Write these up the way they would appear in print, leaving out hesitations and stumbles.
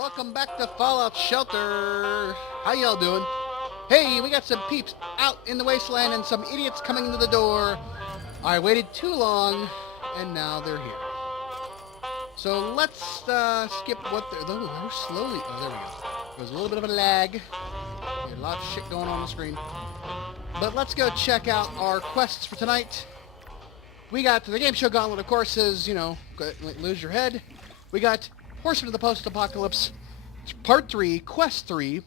welcome back to Fallout Shelter. How y'all doing? Hey, we got some peeps out in the wasteland and some idiots coming into the door. I waited too long, and now they're here. So let's skip what they're... Oh, they're slowly... Oh, there we go. There's a little bit of a lag. A lot of shit going on the screen. But let's go check out our quests for tonight. We got the game show Gauntlet, of course, is, you know, lose your head. We got Horsemen of the Post-Apocalypse, Part 3, Quest 3,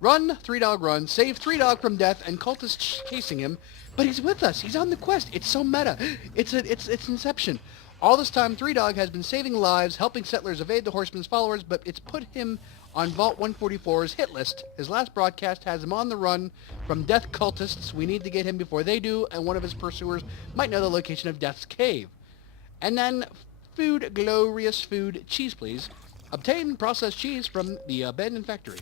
Run, 3-Dog Run, Save 3-Dog from death, and cultists chasing him. But he's with us. He's on the quest. It's so meta. It's Inception. All this time, 3-Dog has been saving lives, helping settlers evade the Horsemen's followers, but it's put him on Vault 144's hit list. His last broadcast has him on the run from death cultists. We need to get him before they do, and one of his pursuers might know the location of Death's Cave. And then food, Glowrious food, cheese please. Obtain processed cheese from the abandoned factory.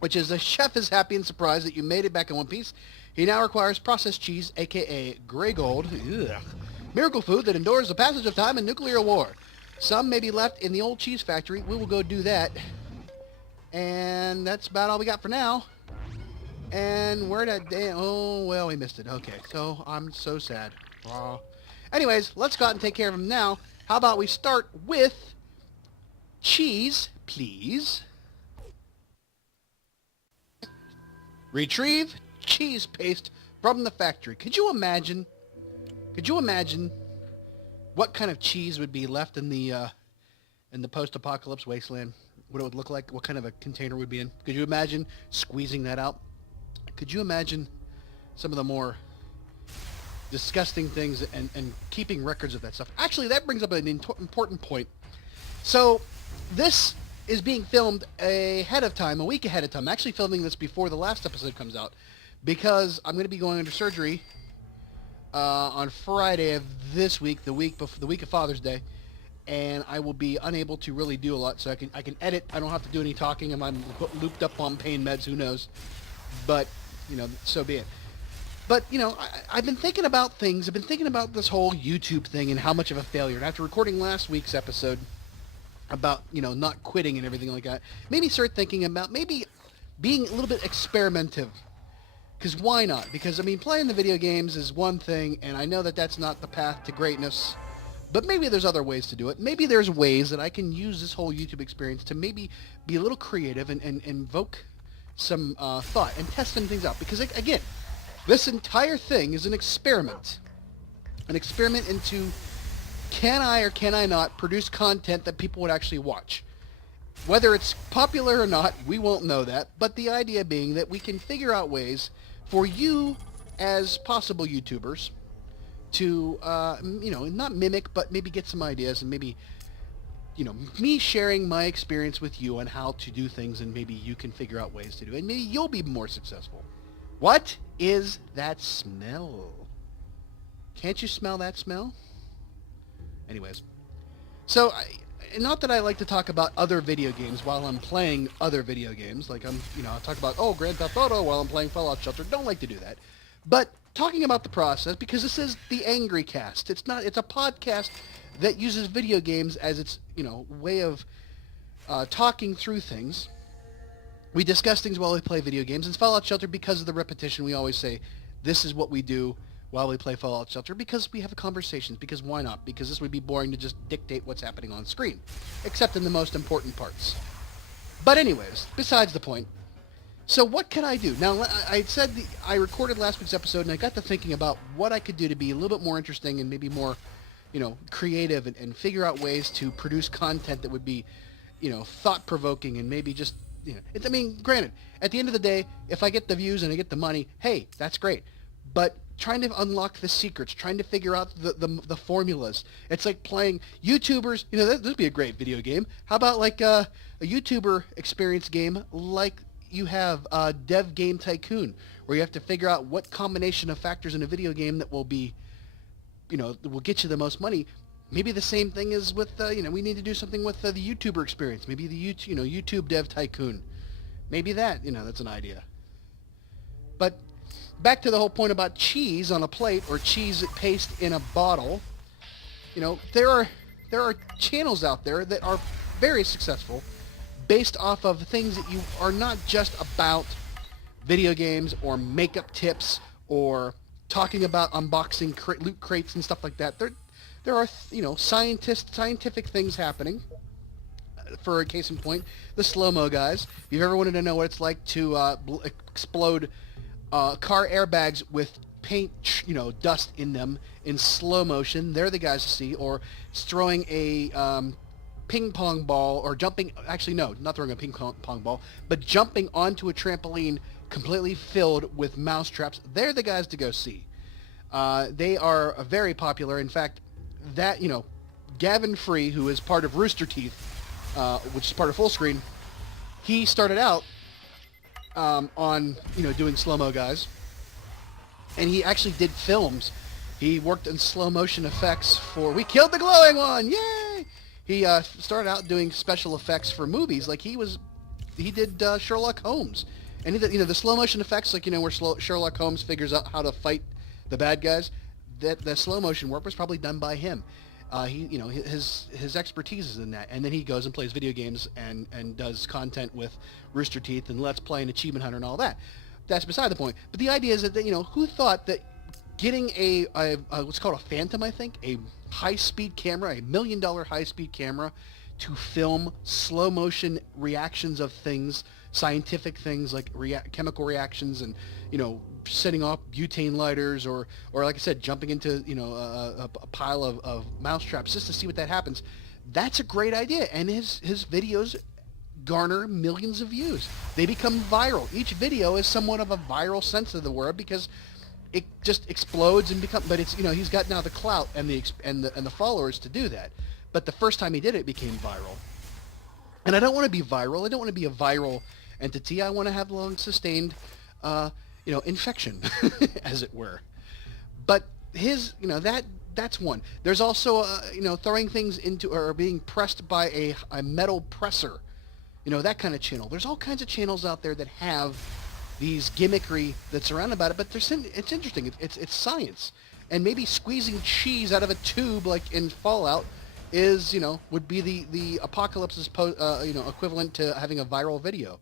Which is, the chef is happy and surprised that you made it back in one piece. He now requires processed cheese, aka gray gold. Ugh. Miracle food that endures the passage of time and nuclear war. Some may be left in the old cheese factory. We will go do that. And that's about all we got for now. And where did I... Oh, well, we missed it. Okay, so I'm so sad. Anyways, let's go out and take care of him now. How about we start with cheese, please. Retrieve cheese paste from the factory. Could you imagine what kind of cheese would be left in the post-apocalypse wasteland? What it would look like, what kind of a container would be in. Could you imagine squeezing that out? Could you imagine some of the more disgusting things and keeping records of that stuff? Actually, that brings up an important point. So, this is being filmed ahead of time, a week ahead of time. I'm actually filming this before the last episode comes out because I'm going to be going under surgery on Friday of this week, the week of Father's Day. And I will be unable to really do a lot, so I can edit. I don't have to do any talking. If I'm looped up on pain meds, who knows? But, you know, so be it. But, you know, I've been thinking about things. I've been thinking about this whole YouTube thing and how much of a failure. And after recording last week's episode about, you know, not quitting and everything like that, maybe start thinking about maybe being a little bit experimentative. Because why not? Because, I mean, playing the video games is one thing, and I know that that's not the path to greatness. But maybe there's other ways to do it. Maybe there's ways that I can use this whole YouTube experience to maybe be a little creative and invoke some thought and test some things out. Because, again, this entire thing is an experiment. An experiment into, can I or can I not produce content that people would actually watch? Whether it's popular or not, we won't know that. But the idea being that we can figure out ways for you as possible YouTubers to, you know, not mimic, but maybe get some ideas and maybe, you know, me sharing my experience with you on how to do things, and maybe you can figure out ways to do it, and maybe you'll be more successful. What is that smell? Can't you smell that smell? Anyways, so, not that I like to talk about other video games while I'm playing other video games, like I'll talk about, Grand Theft Auto while I'm playing Fallout Shelter. Don't like to do that. But talking about the process, because this is the Angry Cast. It's a podcast that uses video games as its, you know, way of talking through things. We discuss things while we play video games. And Fallout Shelter, because of the repetition, we always say, this is what we do while we play Fallout Shelter, because we have conversations. Because why not? Because this would be boring to just dictate what's happening on screen, except in the most important parts. But anyways, besides the point. So what can I do? Now, I said I recorded last week's episode, and I got to thinking about what I could do to be a little bit more interesting and maybe more, you know, creative and figure out ways to produce content that would be, you know, thought-provoking and maybe just, you know, I mean, granted, at the end of the day, if I get the views and I get the money, hey, that's great. But trying to unlock the secrets, trying to figure out the formulas. It's like playing YouTubers, you know, this would be a great video game. How about like a YouTuber experience game like you have Dev Game Tycoon, where you have to figure out what combination of factors in a video game that will be, you know, that will get you the most money. Maybe the same thing is with, you know, we need to do something with the YouTuber experience. Maybe the YouTube Dev Tycoon. Maybe that, you know, that's an idea. But back to the whole point about cheese on a plate or cheese paste in a bottle. You know, there are channels out there that are very successful based off of things that you are not just about video games or makeup tips or talking about unboxing loot crates and stuff like that. There are, scientific things happening. For a case in point, the slow-mo guys. If you've ever wanted to know what it's like to explode car airbags with paint, dust in them in slow motion, they're the guys to see. Or throwing a ping pong ball, or jumping, actually no, not throwing a ping pong ball, but jumping onto a trampoline completely filled with mouse traps. They're the guys to go see. They are very popular. In fact, Gavin Free, who is part of Rooster Teeth, which is part of Fullscreen, he started out on doing slow-mo guys, and he actually did films. He worked in slow motion effects for We Killed the Glowing One, yay! He started out doing special effects for movies. Like he did Sherlock Holmes, and he did, the slow motion effects, like where Sherlock Holmes figures out how to fight the bad guys. That slow motion work was probably done by him. His expertise is in that, and then he goes and plays video games and does content with Rooster Teeth and Let's Play and Achievement Hunter and all that. That's beside the point. But the idea is that who thought that getting a what's called a Phantom, I think, a high-speed camera, $1 million high-speed camera, to film slow motion reactions of things, scientific things like chemical reactions, and setting off butane lighters, or like I said, jumping into a pile of mouse traps just to see what that happens. That's a great idea, and his videos garner millions of views. They become viral. Each video is somewhat of a viral sense of the word, because it just explodes and become. But it's he's got now the clout and the followers to do that. But the first time he did it, it became viral. And I don't want to be viral. I don't want to be a viral entity. I want to have long sustained infection, as it were. But his, that's one. There's also, throwing things into, or being pressed by a metal presser, that kind of channel. There's all kinds of channels out there that have these gimmickry that's surrounded about it, but it's interesting. It's science. And maybe squeezing cheese out of a tube, like in Fallout, is, would be the apocalypse's equivalent to having a viral video.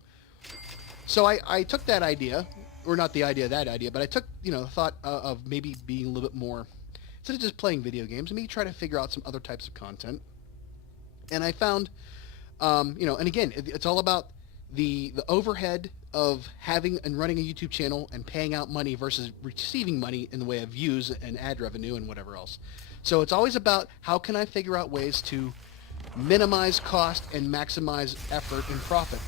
So I took that idea, or not the idea of that idea, but I took, the thought of maybe being a little bit more, instead of just playing video games, maybe try to figure out some other types of content. And I found, and again, it's all about the overhead of having and running a YouTube channel and paying out money versus receiving money in the way of views and ad revenue and whatever else. So it's always about how can I figure out ways to minimize cost and maximize effort and profit.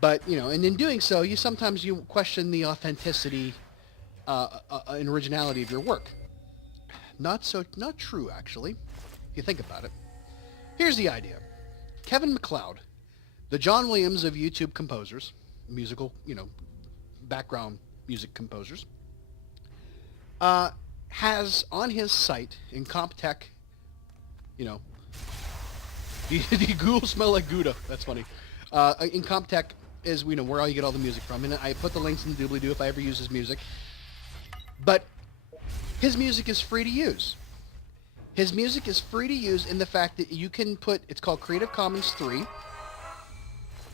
But, and in doing so, you sometimes question the authenticity and originality of your work. Not true, actually, if you think about it. Here's the idea. Kevin MacLeod, the John Williams of YouTube composers, musical, background music composers, has on his site in CompTech, the ghouls smell like Gouda. That's funny. In CompTech is where all you get all the music from, and I put the links in the doobly-doo if I ever use his music. But his music is free to use. His music is free to use in the fact that you can put, it's called Creative Commons 3,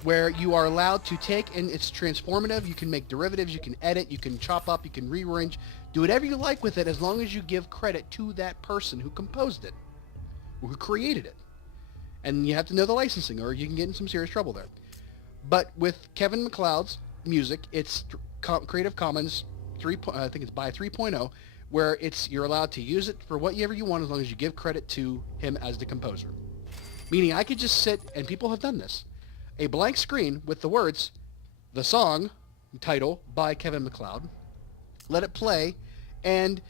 where you are allowed to take, and it's transformative, you can make derivatives, you can edit, you can chop up, you can rearrange, do whatever you like with it, as long as you give credit to that person who composed it, or who created it. And you have to know the licensing, or you can get in some serious trouble there. But with Kevin MacLeod's music, it's Creative Commons 3, I think it's by 3.0, where you're allowed to use it for whatever you want as long as you give credit to him as the composer. Meaning I could just sit, and people have done this, a blank screen with the words, the song title by Kevin MacLeod, let it play, and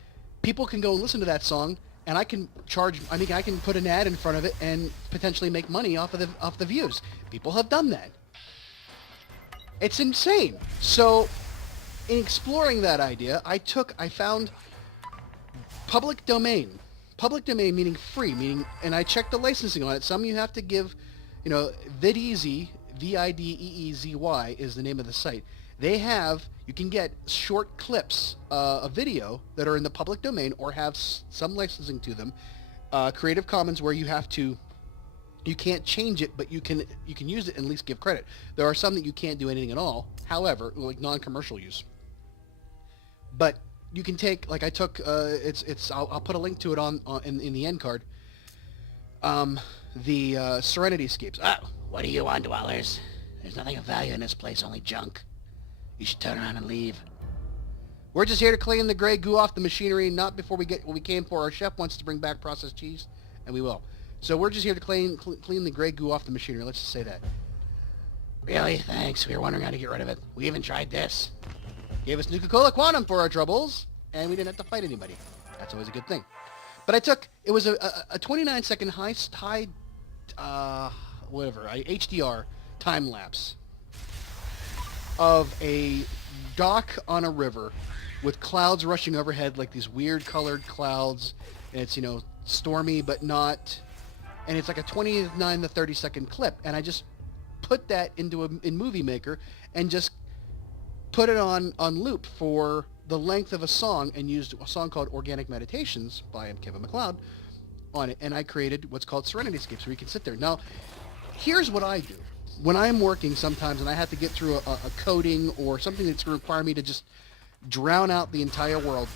people can go and listen to that song, and I can put an ad in front of it and potentially make money off the views. People have done that. It's insane. So in exploring that idea, I found public domain. Public domain meaning free, and I checked the licensing on it. Some you have to give, Videezy, Videezy is the name of the site. You can get short clips of video that are in the public domain or have some licensing to them. Creative Commons, where you have to, You can't change it, but you can use it and at least give credit. There are some that you can't do anything at all. However, like non-commercial use. But you can take, like I took, I'll put a link to it in the end card. The Serenity Escapes. Oh, what do you want, dwellers? There's nothing of value in this place, only junk. You should turn around and leave. We're just here to clean the gray goo off the machinery, not before we get what we came for. Our chef wants to bring back processed cheese, and we will. So we're just here to clean the gray goo off the machinery. Let's just say that. Really? Thanks. We were wondering how to get rid of it. We even tried this. Gave us Nuka-Cola Quantum for our troubles, and we didn't have to fight anybody. That's always a good thing. But I took, it was a 29-second HDR time lapse of a dock on a river with clouds rushing overhead, like these weird colored clouds, and it's, stormy but not, and it's like a 29 to 30 second clip, and I just put that in Movie Maker and just put it on loop for the length of a song, and used a song called Organic Meditations by Kevin MacLeod on it, and I created what's called Serenity Escapes, where you can sit there. Now, here's what I do. When I'm working sometimes and I have to get through a coding or something that's going to require me to just drown out the entire world,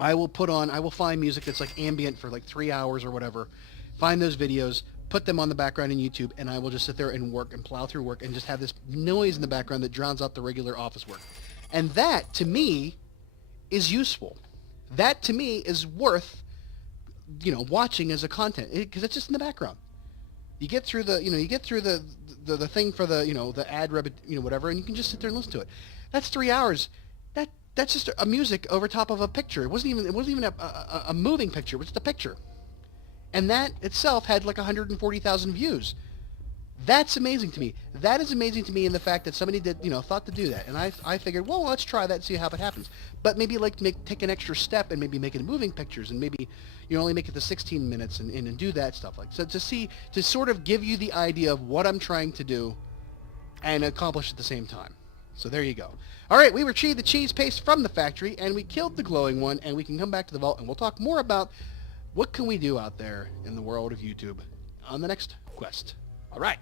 I will find music that's like ambient for like 3 hours or whatever, find those videos, put them on the background in YouTube, and I will just sit there and work and plow through work and just have this noise in the background that drowns out the regular office work. And that, to me, is useful. That, to me, is worth, watching as a content, because it's just in the background. You get through the thing for the ad, whatever, and you can just sit there and listen to it. That's 3 hours. That's just a music over top of a picture. It wasn't even a moving picture. It was just a picture. And that itself had like 140,000 views. That's amazing to me. That is amazing to me in the fact that somebody thought to do that. And I figured, well, let's try that and see how it happens. But maybe take an extra step and maybe make it moving pictures, and maybe only make it to 16 minutes and do that stuff. Like, so to sort of give you the idea of what I'm trying to do and accomplish at the same time. So there you go. All right, we retrieved the cheese paste from the factory, and we killed the glowing one, and we can come back to the vault, and we'll talk more about what can we do out there in the world of YouTube on the next quest. All right.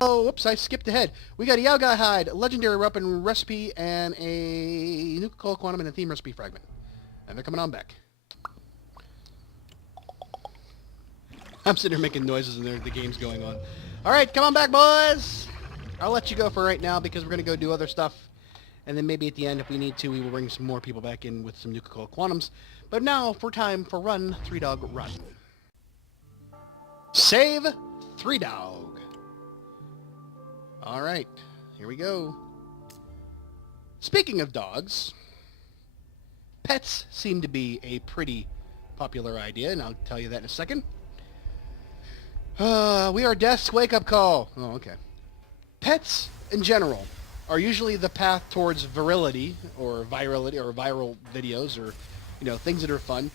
Oh, whoops, I skipped ahead. We got a Yao Guy hide, a legendary weapon recipe, and a Nuka-Cola Quantum and a theme recipe fragment. And they're coming on back. I'm sitting here making noises and the game's going on. All right, come on back, boys. I'll let you go for right now because we're going to go do other stuff. And then maybe at the end, if we need to, we will bring some more people back in with some Nuka-Cola Quantums. But now, for time for Run, 3-Dog Run. Save 3-Dog. All right, here we go. Speaking of dogs, pets seem to be a pretty popular idea, and I'll tell you that in a second. We are Death's wake-up call. Oh, okay. Pets, in general, are usually the path towards virility or viral videos or, things that are fun.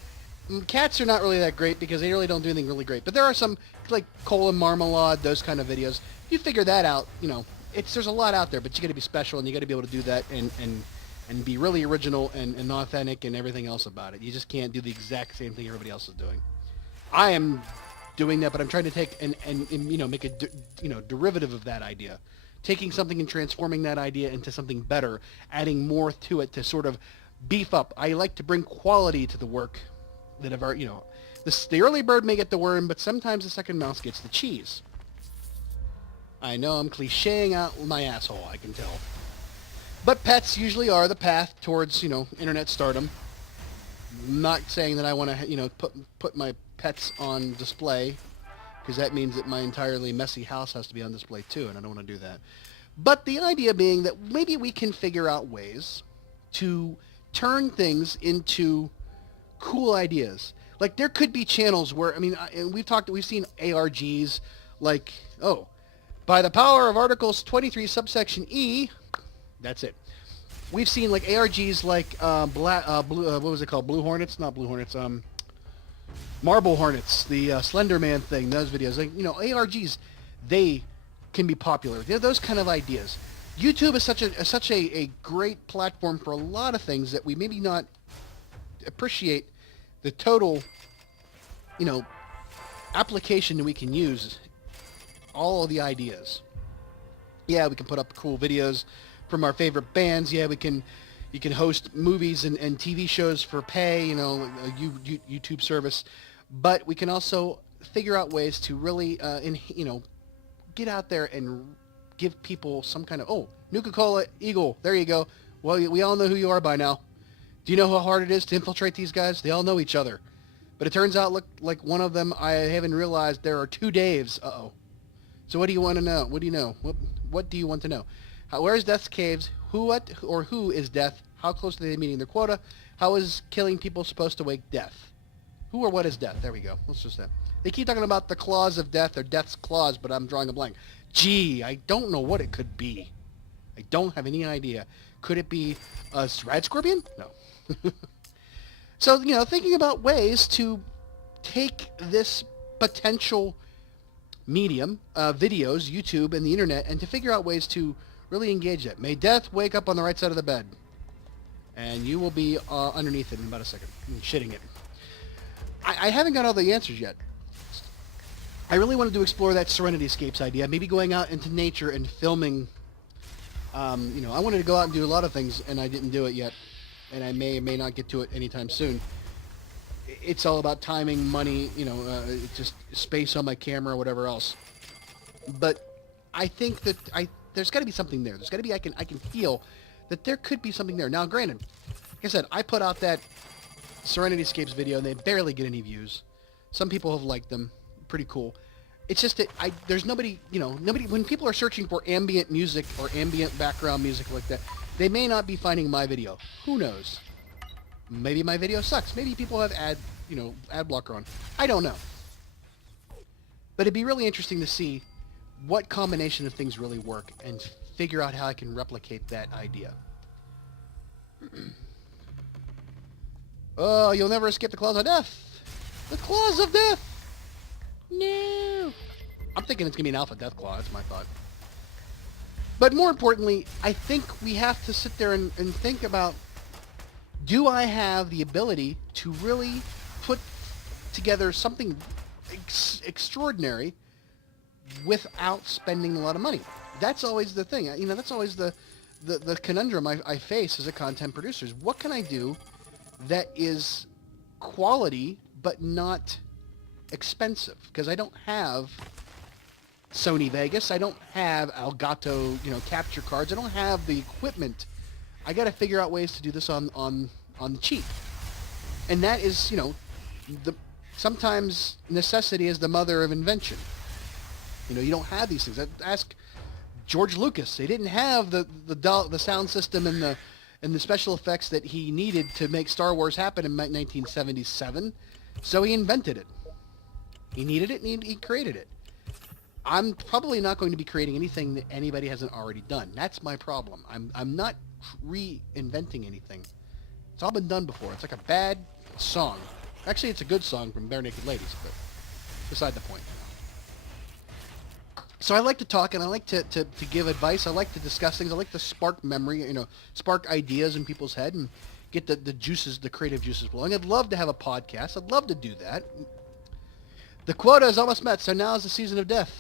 Cats are not really that great because they really don't do anything really great. But there are some, like Cola Marmalade, those kind of videos. You figure that out, there's a lot out there, but you got to be special, and you got to be able to do that and be really original and authentic and everything else about it. You just can't do the exact same thing everybody else is doing. I am doing that, but I'm trying to take and make a derivative of that idea, taking something and transforming that idea into something better, adding more to it to sort of beef up. I like to bring quality to the work that have already, the early bird may get the worm, but sometimes the second mouse gets the cheese. I know I'm clichéing out my asshole, I can tell. But pets usually are the path towards, internet stardom. I'm not saying that I want to, put my pets on display, because that means that my entirely messy house has to be on display too, and I don't want to do that. But the idea being that maybe we can figure out ways to turn things into cool ideas. Like, there could be channels where, we've seen ARGs like, by the power of Articles 23 subsection E, that's it. We've seen like ARGs like what was it called? Blue Hornets? Not Blue Hornets. Marble Hornets, the Slender Man thing. Those videos, like ARGs, they can be popular. They're those kind of ideas. YouTube is such a great platform for a lot of things that we maybe not appreciate the total, application that we can use all of the ideas. Yeah, we can put up cool videos from our favorite bands. Yeah, you can host movies and TV shows for pay, a YouTube service. But we can also figure out ways to really, get out there and give people some kind of, Nuka-Cola Eagle, there you go. Well, we all know who you are by now. Do you know how hard it is to infiltrate these guys? They all know each other. But it turns out, look, like one of them, I haven't realized there are two Daves. Uh-oh. So what do you want to know? What do you know? What do you want to know? Where is Death's caves? Who is Death? How close are they meeting their quota? How is killing people supposed to wake Death? Who or what is Death? There we go. Let's just that. They keep talking about the claws of Death or Death's claws, but I'm drawing a blank. Gee, I don't know what it could be. I don't have any idea. Could it be a rad scorpion? No. So, thinking about ways to take this potential medium, videos, YouTube, and the internet, and to figure out ways to really engage it. May Death wake up on the right side of the bed, and you will be underneath it in about a second, shitting it. I haven't got all the answers yet. I really wanted to explore that Serenity Escapes idea, maybe going out into nature and filming. I wanted to go out and do a lot of things, and I didn't do it yet, and I may or may not get to it anytime soon. It's all about timing, money, just space on my camera or whatever else. But I think that there's got to be something there. There's got to be, I can feel that there could be something there. Now, granted, like I said, I put out that Serenity Escapes video, and they barely get any views. Some people have liked them. Pretty cool. It's just that there's nobody, when people are searching for ambient music or ambient background music like that, they may not be finding my video. Who knows? Maybe my video sucks. Maybe people have ad blocker on. I don't know. But it'd be really interesting to see what combination of things really work and figure out how I can replicate that idea. Oh, you'll never escape the claws of death. The claws of death. No. I'm thinking it's going to be an alpha death claw. That's my thought. But more importantly, I think we have to sit there and think about, do I have the ability to really put together something extraordinary without spending a lot of money? That's always the thing. That's always the conundrum I face as a content producer. What can I do that is quality but not expensive? Because I don't have Sony Vegas. I don't have Elgato, capture cards. I don't have the equipment. I got to figure out ways to do this on the cheap. And that is, sometimes necessity is the mother of invention. You don't have these things. Ask George Lucas. They didn't have the sound system and the special effects that he needed to make Star Wars happen in 1977. So he invented it. He needed it, and he created it. I'm probably not going to be creating anything that anybody hasn't already done. That's my problem. I'm not reinventing anything. It's all been done before. It's like a bad song. Actually, it's a good song from Bare Naked Ladies, but beside the point. So I like to talk, and I like to give advice. I like to discuss things. I like to spark memory, spark ideas in people's head and get the juices, the creative juices flowing. I'd love to have a podcast. I'd love to do that. The quota is almost met, so now is the season of death.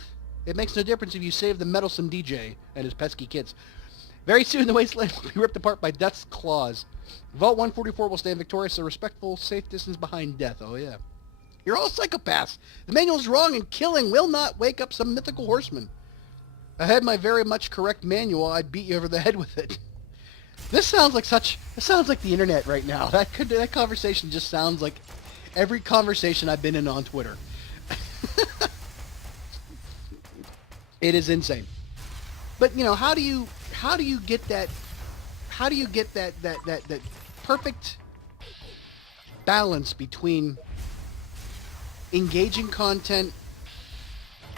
It makes no difference if you save the meddlesome DJ and his pesky kids. Very soon, the wasteland will be ripped apart by Death's claws. Vault 144 will stand victorious, a respectful, safe distance behind Death. Oh, yeah. You're all psychopaths. The manual's wrong, and killing will not wake up some mythical horseman. If I had my very much correct manual, I'd beat you over the head with it. This sounds like the internet right now. That conversation just sounds like every conversation I've been in on Twitter. It is insane. But how do you get that perfect balance between engaging content,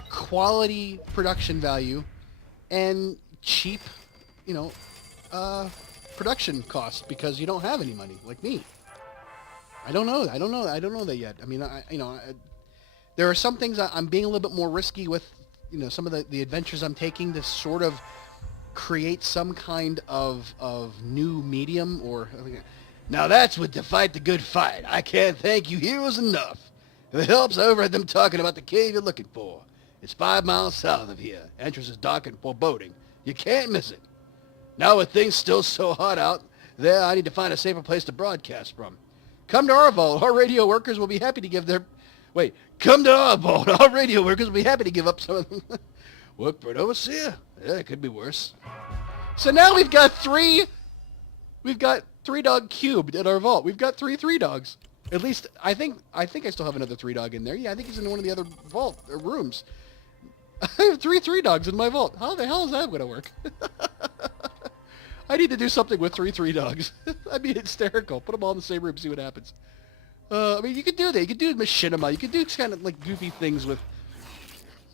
quality production value, and cheap, production costs because you don't have any money like me. I don't know that yet. I mean, there are some things I'm being a little bit more risky with, some of the adventures I'm taking to sort of create some kind of new medium or... Now that's what to fight the good fight. I can't thank you heroes enough. If it helps, over at them talking about the cave you're looking for. It's 5 miles south of here. Entrance is dark and foreboding. You can't miss it. Now with things still so hot out there, I need to find a safer place to broadcast from. Come to our vault. Our radio workers will be happy to give their... Wait, come to our vault. Our radio workers will be happy to give up some of them. Work for an overseer? Yeah, it could be worse. So now we've got three dog cubed at our vault. We've got three dogs. At least, I think I still have another 3-dog in there. Yeah, I think he's in one of the other vault rooms. I have three dogs in my vault. How the hell is that going to work? I need to do something with three dogs. That'd be hysterical. Put them all in the same room, see what happens. I mean, you could do that. You could do machinima. You could do kind of like goofy things with,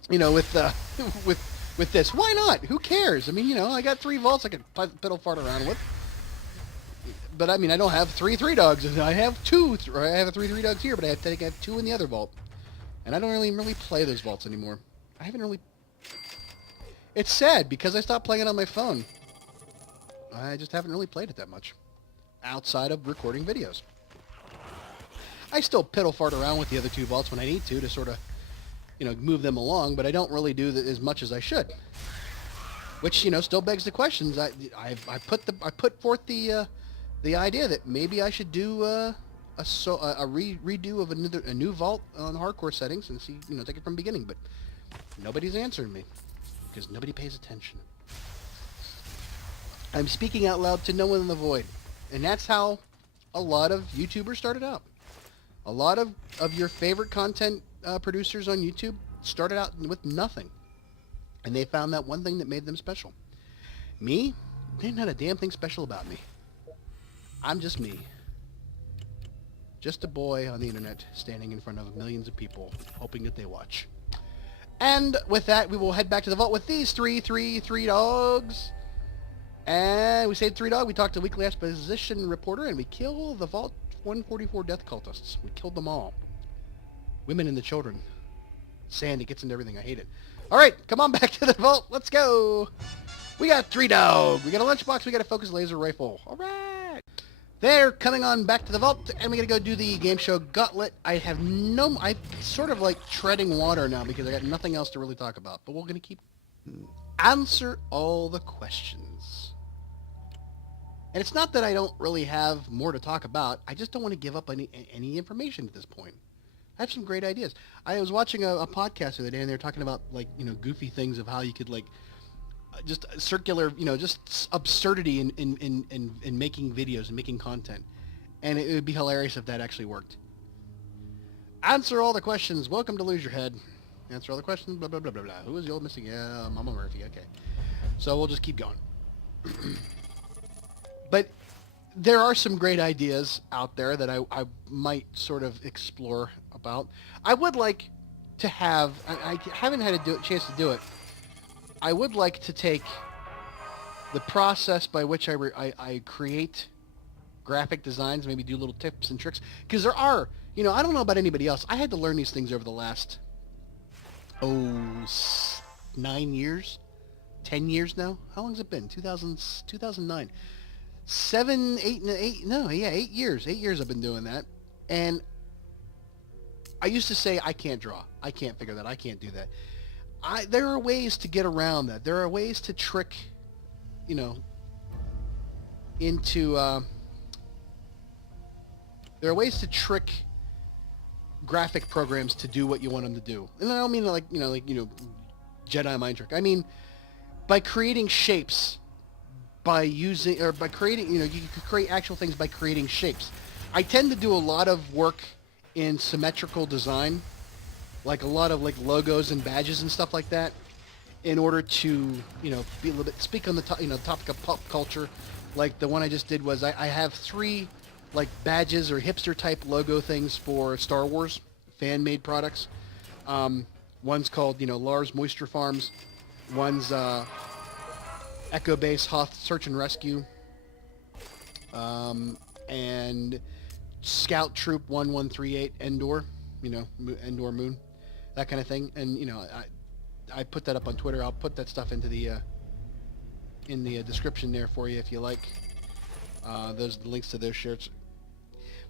with this. Why not? Who cares? I mean, I got 3 vaults I can piddle fart around with. But I mean, I don't have 3 dogs. I have 2. I have 3 dogs here, but I think I have 2 in the other vault. And I don't really play those vaults anymore. I haven't really... It's sad because I stopped playing it on my phone. I just haven't really played it that much. Outside of recording videos. I still piddle fart around with the other 2 vaults when I need to sort of, move them along, but I don't really do as much as I should. Which, still begs the questions. I put forth the idea that maybe I should do a redo of a new vault on hardcore settings and see, take it from the beginning. But nobody's answering me because nobody pays attention. I'm speaking out loud to no one in the void, and that's how a lot of YouTubers started out. A lot of your favorite content producers on YouTube started out with nothing, and they found that one thing that made them special. Me? There's not a damn thing special about me. I'm just me. Just a boy on the internet standing in front of millions of people hoping that they watch. And with that, we will head back to the vault with these three dogs. And we saved 3 dogs. We talked to Weekly Exposition Reporter, and we killed the Vault 144 death cultists. We killed them all. Women and the children. Sand, it gets into everything. I hate it. All right, come on back to the vault. Let's go. We got 3 dogs. We got a lunchbox. We got a focus laser rifle. All right. They're coming on back to the vault, and we're going to go do the game show Gauntlet. I'm sort of like treading water now because I got nothing else to really talk about. But we're going to keep... Answer all the questions. And it's not that I don't really have more to talk about. I just don't want to give up any information at this point. I have some great ideas. I was watching a podcast the other day, and they were talking about, goofy things of how you could, just circular, just absurdity in making videos and making content. And it would be hilarious if that actually worked. Answer all the questions. Welcome to Lose Your Head. Answer all the questions. Blah, blah, blah, blah, blah. Who is the old missing? Yeah, Mama Murphy. Okay. So we'll just keep going. But there are some great ideas out there that I might sort of explore about. I would like to have... I haven't had a chance to do it. I would like to take the process by which I create graphic designs, maybe do little tips and tricks. Because there are... I don't know about anybody else. I had to learn these things over the last... 9 years? 10 years now? How long has it been? 2009. 8 years. 8 years I've been doing that. And I used to say, I can't draw. I can't figure that. I can't do that. There are ways to get around that. There are ways to trick, into... there are ways to trick graphic programs to do what you want them to do. And I don't mean Jedi mind trick. I mean by creating shapes, by creating, you can create actual things by creating shapes. I tend to do a lot of work in symmetrical design, like a lot of logos and badges and stuff like that, in order to, be a little bit, speak on the topic of pop culture. Like the one I just did was I have 3 badges or hipster type logo things for Star Wars fan-made products. One's called, Lars Moisture Farms. One's Echo Base Hoth Search and Rescue. And Scout Troop 1138 Endor, Endor Moon, that kind of thing. And, I put that up on Twitter. I'll put that stuff into the description there for you if you like. Those are the links to those shirts.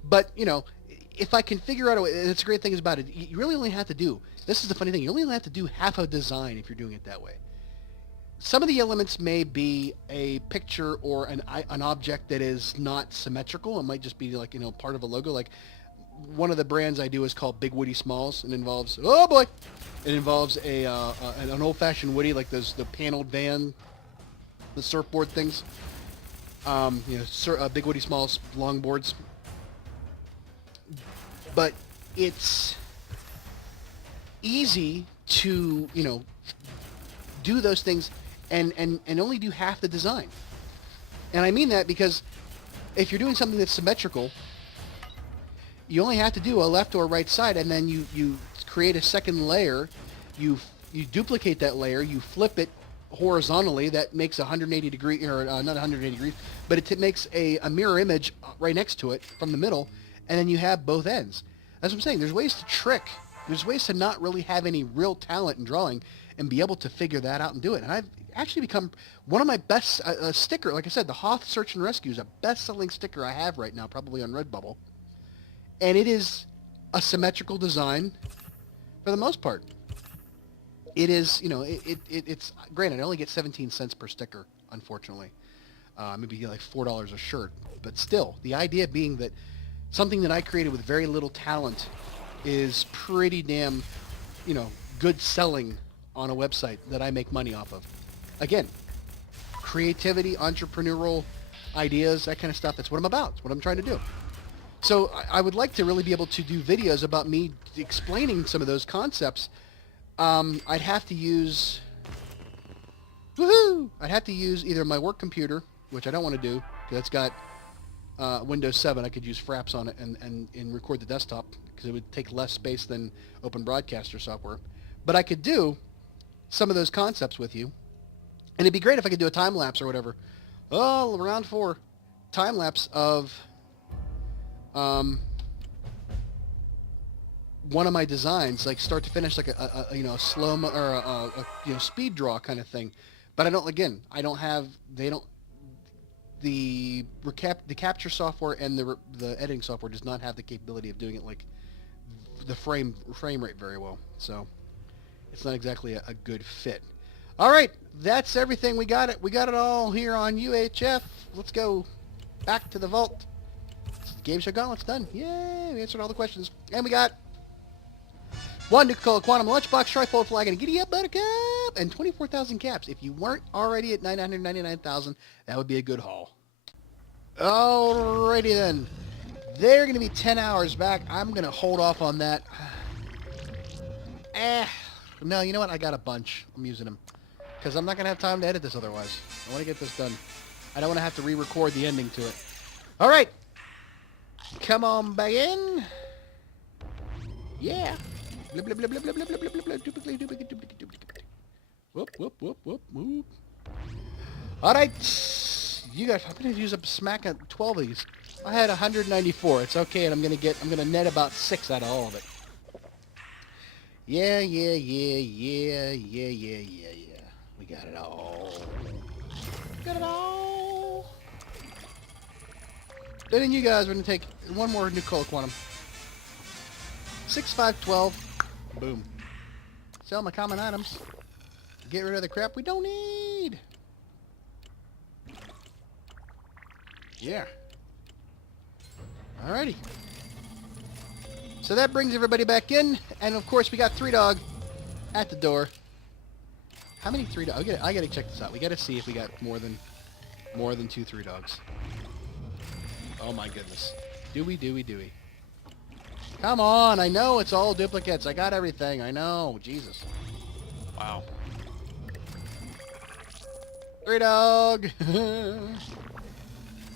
But, if I can figure out a way, it's a great thing about it. You really only have to do, this is the funny thing, you only have to do half a design if you're doing it that way. Some of the elements may be a picture or an object that is not symmetrical. It might just be like, part of a logo. Like one of the brands I do is called Big Woody Smalls, and involves, oh boy, it involves an old-fashioned Woody, like the paneled van, the surfboard things. Big Woody Smalls longboards. But it's easy to, do those things and only do half the design. And I mean that because if you're doing something that's symmetrical, you only have to do a left or right side, and then you create a second layer. You duplicate that layer, you flip it horizontally. That makes 180 degrees, or not 180 degrees, but it makes a mirror image right next to it from the middle, and then you have both ends. That's what I'm saying. There's ways to trick. There's ways to not really have any real talent in drawing and be able to figure that out and do it. And I've actually become one of my best sticker. Like I said, the Hoth Search and Rescue is a best-selling sticker I have right now, probably on Redbubble. And it is a symmetrical design for the most part. It is, it's granted, I only get 17 cents per sticker, unfortunately. Maybe like $4 a shirt. But still, the idea being that something that I created with very little talent is pretty damn, good selling on a website that I make money off of. Again, creativity, entrepreneurial ideas, that kind of stuff. That's what I'm about. That's what I'm trying to do. So I would like to really be able to do videos about me explaining some of those concepts. I'd have to use either my work computer, which I don't want to do because it's got Windows 7. I could use Fraps on it and record the desktop because it would take less space than Open Broadcaster software. But I could do some of those concepts with you, and it'd be great if I could do a time lapse or whatever. Oh, round 4 time lapse of one of my designs, like start to finish, like a slow-mo or a speed draw kind of thing. But the capture software and the editing software does not have the capability of doing it like the frame rate very well. So it's not exactly a good fit. All right, that's everything. We got it all here on UHF. Let's go back to the vault. Game show Gauntlet's done. Yay, we answered all the questions. And we got one Nuka-Cola Quantum Lunchbox, Trifold Flag, and a Giddy Up Buttercup, and 24,000 caps. If you weren't already at 999,000, that would be a good haul. Alrighty then. They're going to be 10 hours back. I'm going to hold off on that. No, you know what? I got a bunch. I'm using them. Because I'm not going to have time to edit this otherwise. I want to get this done. I don't want to have to re-record the ending to it. Alright. Come on back in. Yeah. Blip, blip, blip, blip, blip, blip, blip, blip, blip, duplicate, duplicate, duplicate, duplicate. Whoop, whoop, whoop, whoop, whoop. Alright. You guys, I'm going to use up a smack at 12 of these. I had 194. It's okay, and I'm going to net about 6 out of all of it. Yeah. We got it all. Then you guys are going to take one more Nuka-Cola Quantum. 6, 5, 12. Boom. Sell my common items. Get rid of the crap we don't need. Yeah. Alrighty. So that brings everybody back in, and of course we got 3 Dog at the door. How many 3 Dogs? I gotta check this out. We gotta see if we got more than 2 3 Dogs. Oh my goodness. Dewey. Come on, I know it's all duplicates. I got everything. I know. Jesus. Wow. 3 Dog.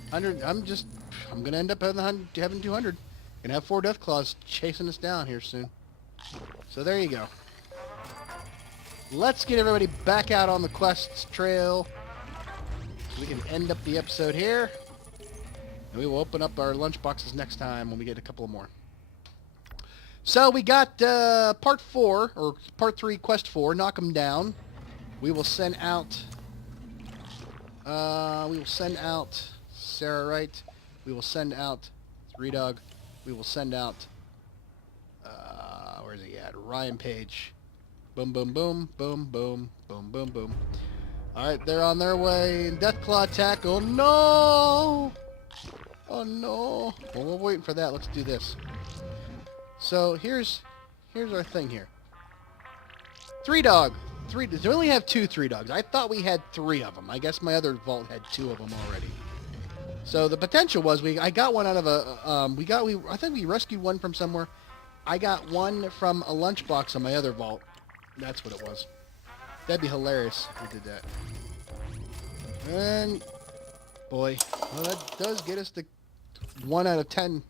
100. I'm gonna end up having 200. Gonna have 4 Death Claws chasing us down here soon. So there you go. Let's get everybody back out on the quests trail. So we can end up the episode here. And we will open up our lunchboxes next time when we get a couple more. So we got part 4, or part 3, quest 4, knock 'em down. We will send out Sarah Wright. We will send out 3 Dog. we will send out, where's he at? Ryan Page. Boom, boom, boom, boom, boom, boom, boom, boom. Alright, they're on their way. Deathclaw attack. Oh no! Oh no! Well, we're waiting for that. Let's do this. So here's our thing here. 3-dog. They only have 2 3-dogs. I thought we had 3 of them. I guess my other vault had 2 of them already. So the potential was I got one out of a I think we rescued one from somewhere. I got one from a lunchbox on my other vault. That's what it was. That'd be hilarious if we did that. And boy, well, that does get us the 1 out of 10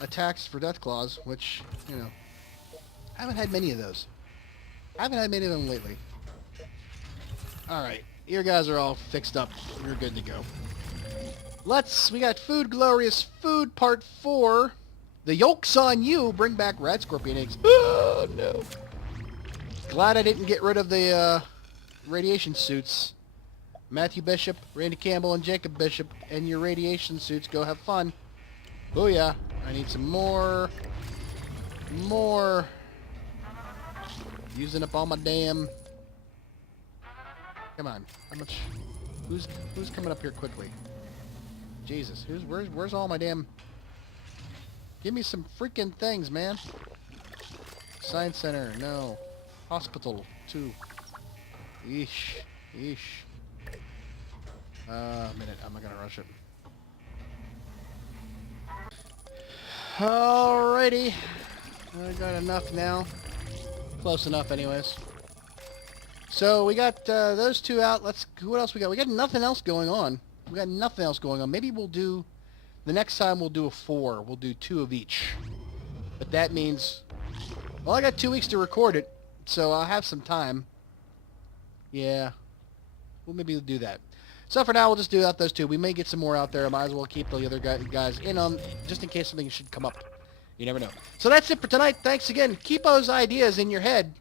attacks for Deathclaws, which, you know, I haven't had many of those. I haven't had many of them lately. Alright, your guys are all fixed up. You're good to go. We got food, Glowrious food, part 4. The yolk's on you. Bring back rat scorpion eggs. Oh, no. Glad I didn't get rid of the radiation suits. Matthew Bishop, Randy Campbell, and Jacob Bishop, and your radiation suits. Go have fun. Booyah. I need some more. More. Using up all my damn... Come on. How much... Who's coming up here quickly? Jesus. Where's all my damn... Give me some freaking things, man. Science Center. No. Hospital. 2. Eesh. Eesh. A minute. I'm not gonna rush it. Alrighty. I got enough now. Close enough anyways. So we got those 2 out. What else we got? We got nothing else going on. Maybe we'll do... The next time we'll do a 4. We'll do 2 of each. But that means... Well, I got 2 weeks to record it. So I'll have some time. Yeah. We'll maybe do that. So for now, we'll just do out those 2. We may get some more out there. I might as well keep the other guys in on... Just in case something should come up. You never know. So that's it for tonight. Thanks again. Keep those ideas in your head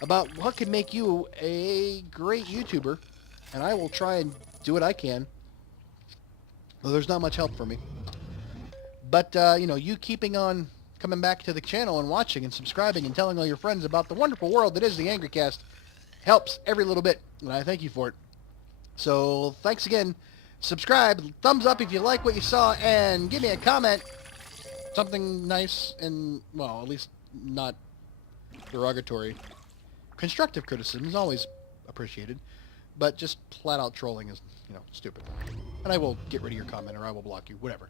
about what could make you a great YouTuber. And I will try and do what I can. Well, there's not much help for me. But, you know, you keeping on coming back to the channel and watching and subscribing and telling all your friends about the wonderful world that is the Angry Cast helps every little bit. And I thank you for it. So, thanks again. Subscribe, thumbs up if you like what you saw, and give me a comment. Something nice and, well, at least not derogatory. Constructive criticism is always appreciated, but just flat-out trolling is, you know, stupid. And I will get rid of your comment, or I will block you, whatever.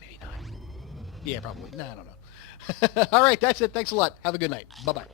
Maybe not. Yeah, probably. Nah, I don't know. All right, that's it. Thanks a lot. Have a good night. Bye-bye.